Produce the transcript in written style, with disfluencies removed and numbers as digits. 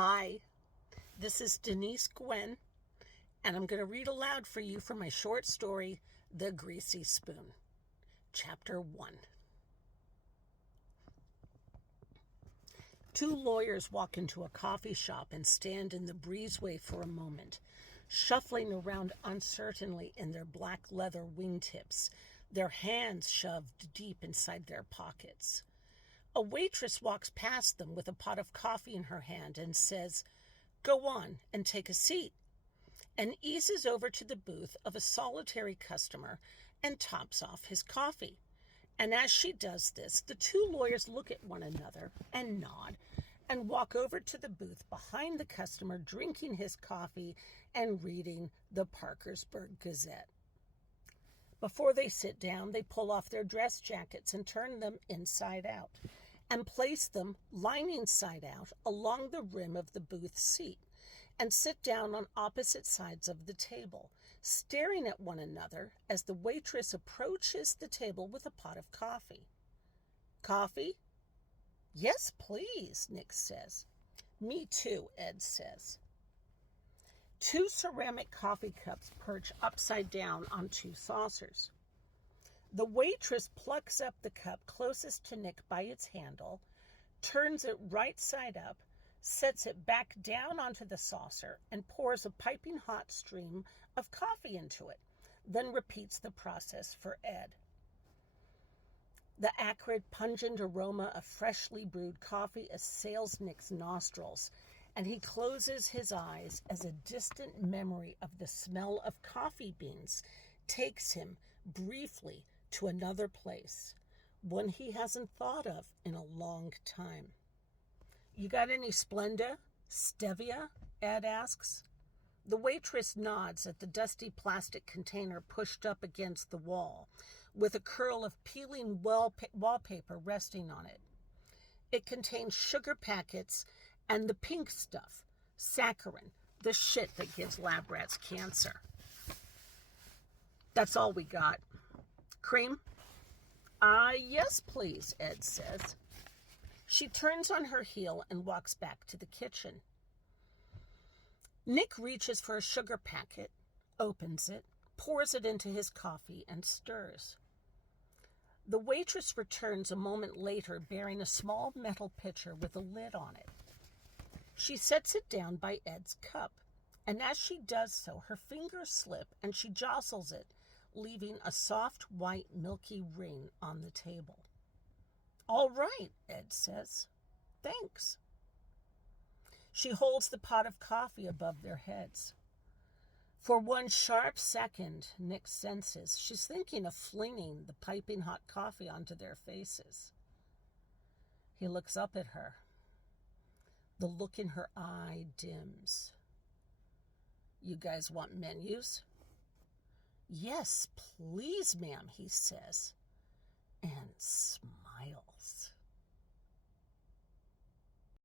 Hi, this is Denise Gwen, and I'm going to read aloud for you from my short story, The Greasy Spoon, Chapter 1. Two lawyers walk into a coffee shop and stand in the breezeway for a moment, shuffling around uncertainly in their black leather wingtips, their hands shoved deep inside their pockets. A waitress walks past them with a pot of coffee in her hand and says, "Go on and take a seat," and eases over to the booth of a solitary customer and tops off his coffee. And as she does this, the two lawyers look at one another and nod and walk over to the booth behind the customer, drinking his coffee and reading the Parkersburg Gazette. Before they sit down, they pull off their dress jackets and turn them inside out and place them lining side out along the rim of the booth seat and sit down on opposite sides of the table, staring at one another as the waitress approaches the table with a pot of coffee. "Coffee?" "Yes, please," Nick says. "Me too," Ed says. Two ceramic coffee cups perch upside down on two saucers. The waitress plucks up the cup closest to Nick by its handle, turns it right side up, sets it back down onto the saucer, and pours a piping hot stream of coffee into it, then repeats the process for Ed. The acrid, pungent aroma of freshly brewed coffee assails Nick's nostrils, and he closes his eyes as a distant memory of the smell of coffee beans takes him briefly to another place, one he hasn't thought of in a long time. "You got any Splenda? Stevia?" Ed asks. The waitress nods at the dusty plastic container pushed up against the wall, with a curl of peeling wallpaper resting on it. It contains sugar packets and the pink stuff, saccharin, the shit that gives lab rats cancer. "That's all we got." "Cream?" Yes, please," Ed says. She turns on her heel and walks back to the kitchen. Nick reaches for a sugar packet, opens it, pours it into his coffee, and stirs. The waitress returns a moment later bearing a small metal pitcher with a lid on it. She sets it down by Ed's cup, and as she does so, her fingers slip and she jostles it, leaving a soft, white, milky ring on the table. "All right," Ed says. "Thanks." She holds the pot of coffee above their heads. For one sharp second, Nick senses she's thinking of flinging the piping hot coffee onto their faces. He looks up at her. The look in her eye dims. "You guys want menus?" "Yes, please, ma'am," he says, and smiles.